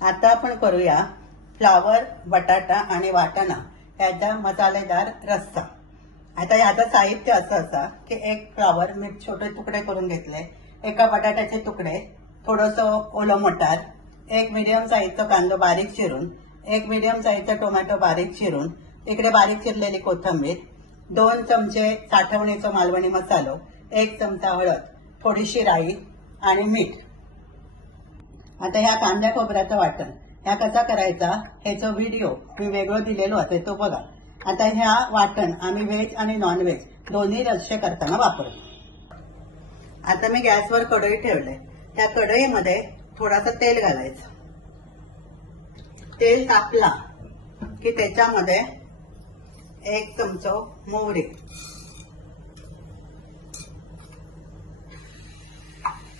आता आपण करूया फ्लावर, बटाटा आणि वाटाणा याचा मसालेदार रस्सा। आता याचं साहित्य असं असा की एक फ्लावर मी छोटे तुकडे करून घेतले, एका बटाट्याचे तुकडे, थोडंसं ओलं मटार, एक मीडियम साईजचा कांदा बारीक चिरून, एक मीडियम साईजचा टोमॅटो बारीक चिरून, इकडे बारीक चिरलेली कोथिंबीर, 2 चमचे साठवणीचा मालवणी मसालो, 1 चमचा हळद, थोडीशी राई आणि मीठ। आता ह्या कांद्या खोबऱ्याचं वाटण ह्या कसा करायचा ह्याचा व्हिडिओ मी वेगळं दिलेलो आहे तो बघा। आता ह्या वाटण आम्ही व्हेज आणि नॉन व्हेज दोन्ही रस्से करताना वापरतो। आता मी गॅसवर कढई ठेवले, त्या कढईमध्ये थोडासा तेल घालायचं। तेल तापला की त्याच्यामध्ये 1 चमचा मोहरी,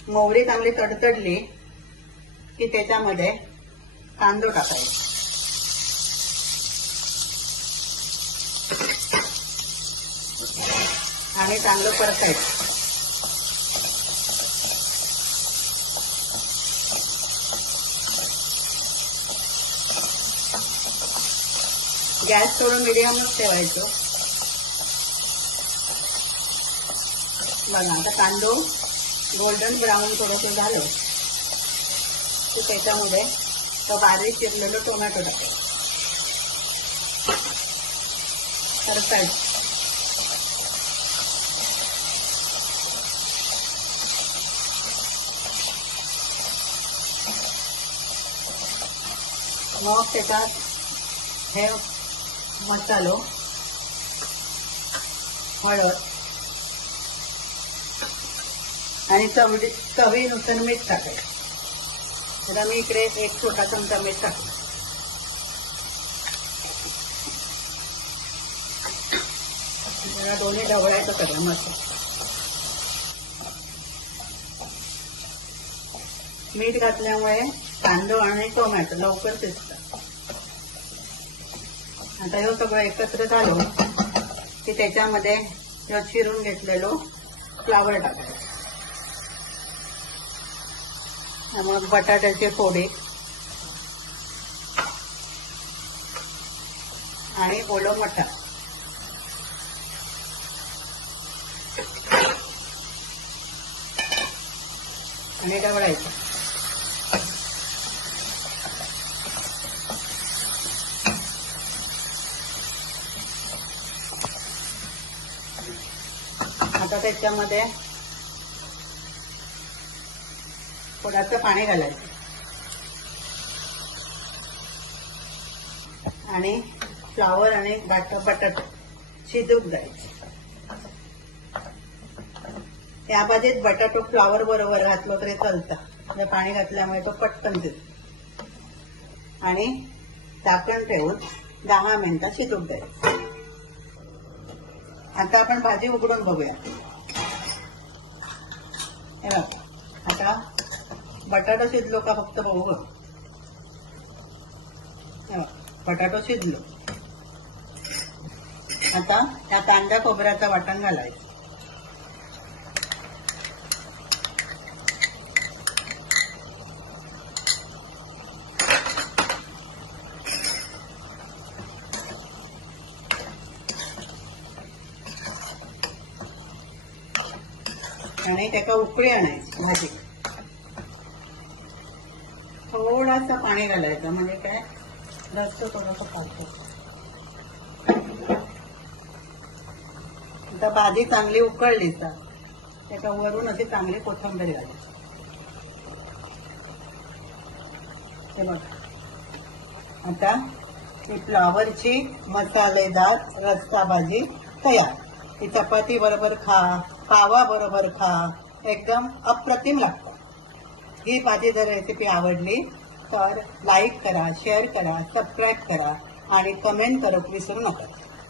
मोहरी चांगली तडतडली की त्याच्यामध्ये कांदा टाकायचा आणि चांगलं परतायचं। गॅस थोडं मीडियमच ठेवायचं। बघा आता कांदा गोल्डन ब्राऊन थोडंसं झालं की त्याच्यामध्ये तो बारीक चिरलेलं टोमॅटो टाकायचं, परतायचं। मग त्याच्यात हे मसालो, हळद आणि चवीनुसार मीठ टाकायचं। तर मी इकडे 1 छोटा चमचा मीठ टाकला। जरा दोन्ही ढवळायचं सगळं मसाला। मीठ घातल्यामुळे कांदा आणि टोमॅटो लवकर शिजतात। आता हे सगळं एकत्र झालं की त्याच्यामध्ये चिरून घेतलेलो फ्लावर टाकायचं, मग बटाट्याचे फोडे आणि ओलं मटार आणि ढवळायचं। आता त्याच्यामध्ये थोडंसं पाणी घालायचं आणि फ्लावर आणि बटाटा शिजून द्यायचे। या भाजीत बटाटो फ्लावर बरोबर घातलं तरी चालतं, पाणी घातल्यामुळे तो पटकन शिजतो। आणि झाकण ठेवून 10 मिनिटं शिजून द्यायचं। आता आपण भाजी उघडून बघूया। हे बघा आता बटाटा शिजलो का फक्त बघू। बटाटा शिजलो। आता या कांदा खोबऱ्याचं वाटण घालायचं। आणि त्याला उकळी आणायची भाजी। थोडासा पाणी घालायचं म्हणजे काय रस्सा थोडासा पातळ। आता भाजी चांगली उकळली तर त्याच्या वरून अशी चांगली कोथिंबीर घालायची। हे बघा आता ही फ्लावरची मसालेदार रस्सा भाजी तयार। ही चपाती बरोबर खा, पावा बरोबर खा, एकदम अप्रतिम लागतं। ही माझी जर रेसिपी आवडली तर लाईक करा, शेअर करा, सबस्क्राईब करा आणि कमेंट करत विसरू नका।